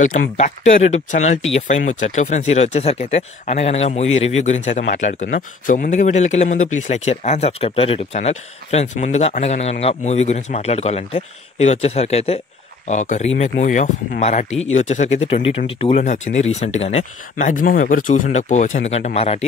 Welcome back to our YouTube channel TFI ముచ్చట్లు. Friends, ఈరోజు వచ్చేసరికి అయితే అనగనగా మూవీ రివ్యూ గురించి అయితే మాట్లాడుకుందాం. సో ముందుగా వీడియోకి వెళ్ళే ముందు please like, share and subscribe to our YouTube channel. Friends, ముందుగా అనగనగా మూవీ గురించి మాట్లాడుకోవాలంటే ఇది వచ్చేసరికి అయితే ఒక రీమేక్ మూవీ ఆఫ్ మరాఠీ. ఇది వచ్చేసరికి అయితే 2022లోనే వచ్చింది, రీసెంట్గానే. మాక్సిమం ఎవరు చూసి ఉండకపోవచ్చు, ఎందుకంటే మరాఠీ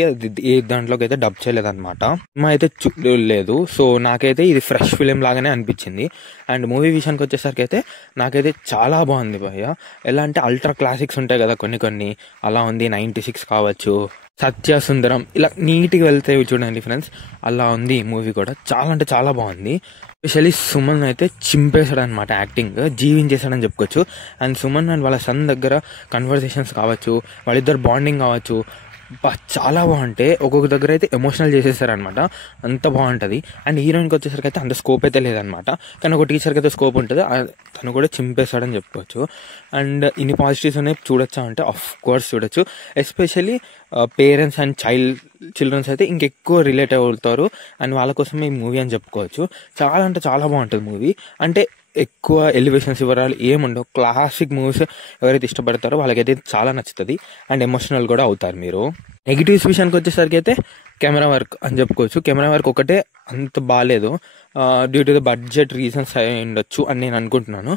ఏ దాంట్లోకి అయితే డబ్ చేయలేదన్నమాట, సినిమా అయితే చూడలేదు. సో నాకైతే ఇది ఫ్రెష్ ఫిలిం లాగానే అనిపించింది. అండ్ మూవీ విషయానికి వచ్చేసరికి అయితే నాకైతే చాలా బాగుంది భయ్య. ఎలా అంటే అల్ట్రా క్లాసిక్స్ ఉంటాయి కదా కొన్ని, అలా ఉంది. 96 కావచ్చు, సత్యసుందరం, ఇలా నీట్గా వెళ్తే చూడండి ఫ్రెండ్స్, అలా ఉంది ఈ మూవీ కూడా. చాలా అంటే చాలా బాగుంది. ఎస్పెషల్లీ సుమన్ అయితే చింపేశాడు అనమాట, యాక్టింగ్ జీవించేశాడని చెప్పుకోవచ్చు. అండ్ సుమన్ అండ్ వాళ్ళ సన్ దగ్గర కన్వర్సేషన్స్ కావచ్చు, వాళ్ళిద్దరు బాండింగ్ కావచ్చు, చాలా బాగుంటాయి. ఒక్కొక్క దగ్గర అయితే ఎమోషనల్ చేసేసారనమాట, అంత బాగుంటుంది. అండ్ హీరోయిన్కి వచ్చేసరికి అయితే అంత స్కోప్ అయితే లేదనమాట, కానీ ఒక టీచర్కి అయితే స్కోప్ ఉంటుంది, తను కూడా చింపేశాడని చెప్పుకోవచ్చు. అండ్ ఇన్ని పాజిటివ్స్ అనేవి చూడొచ్చా అంటే ఆఫ్ కోర్స్ చూడొచ్చు. ఎస్పెషల్లీ పేరెంట్స్ అండ్ చిల్డ్రన్స్ అయితే ఇంకెక్కువ రిలేట్ అవుతారు, అండ్ వాళ్ళ కోసమే ఈ మూవీ అని చెప్పుకోవచ్చు. చాలా అంటే చాలా బాగుంటుంది మూవీ. అంటే ఎక్కువ ఎలివేషన్స్ వివరాలు ఏముండవు, క్లాసిక్ మూవీస్ ఎవరైతే ఇష్టపడతారో వాళ్ళకైతే చాలా నచ్చుతుంది, అండ్ ఎమోషనల్ కూడా అవుతారు మీరు. నెగిటివ్స్ విషయానికి వచ్చేసరికి అయితే కెమెరా వర్క్ అని చెప్పుకోవచ్చు. కెమెరా వర్క్ ఒకటే అంత బాగాలేదు, due to the budget reasons అయి ఉండొచ్చు అని నేను అనుకుంటున్నాను.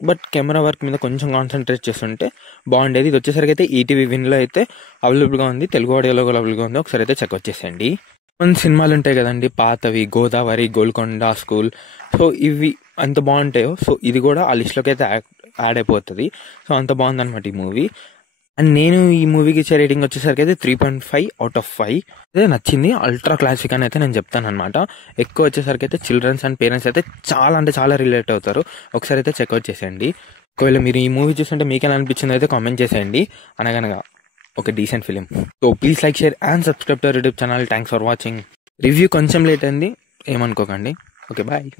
బట్ కెమెరా వర్క్ మీద కొంచెం కాన్సన్ట్రేట్ చేస్తుంటే బాగుండేది. ఇది వచ్చేసరికి అయితే ఈటీవీ విన్లో అయితే అవైలబుల్గా ఉంది, తెలుగు ఆడియోలో కూడా అవైలబుల్గా ఉంది. ఒకసారి అయితే చెక్ వచ్చేసేయండి. కొన్ని సినిమాలు ఉంటాయి కదండి పాతవి, గోదావరి, గోల్కొండ స్కూల్, సో ఇవి అంత బాగుంటాయో, సో ఇది కూడా ఆ లిస్ట్లోకి అయితే యాడ్ అయిపోతుంది. సో అంత బాగుందన్నమాట ఈ మూవీ. అండ్ నేను ఈ మూవీకి ఇచ్చే రేటింగ్ వచ్చేసరికి అయితే 3.5/5 అదే నచ్చింది. అల్ట్రా క్లాసిక్ అని అయితే నేను చెప్తాను అనమాట. ఎక్కువ వచ్చేసరికి అయితే చిల్డ్రన్స్ అండ్ పేరెంట్స్ అయితే చాలా అంటే చాలా రిలేట్ అవుతారు. ఒకసారి అయితే చెక్అవుట్ చేసేయండి. ఒకవేళ మీరు ఈ మూవీ చూస్తుంటే మీకేలా అనిపించింది అయితే కామెంట్ చేసేయండి. అనగనగా ఒక decent film. So please like, share and subscribe to our YouTube channel. Thanks for watching. Review కొంచెం లేట్ అయింది, ఏమనుకోకండి. Okay, bye.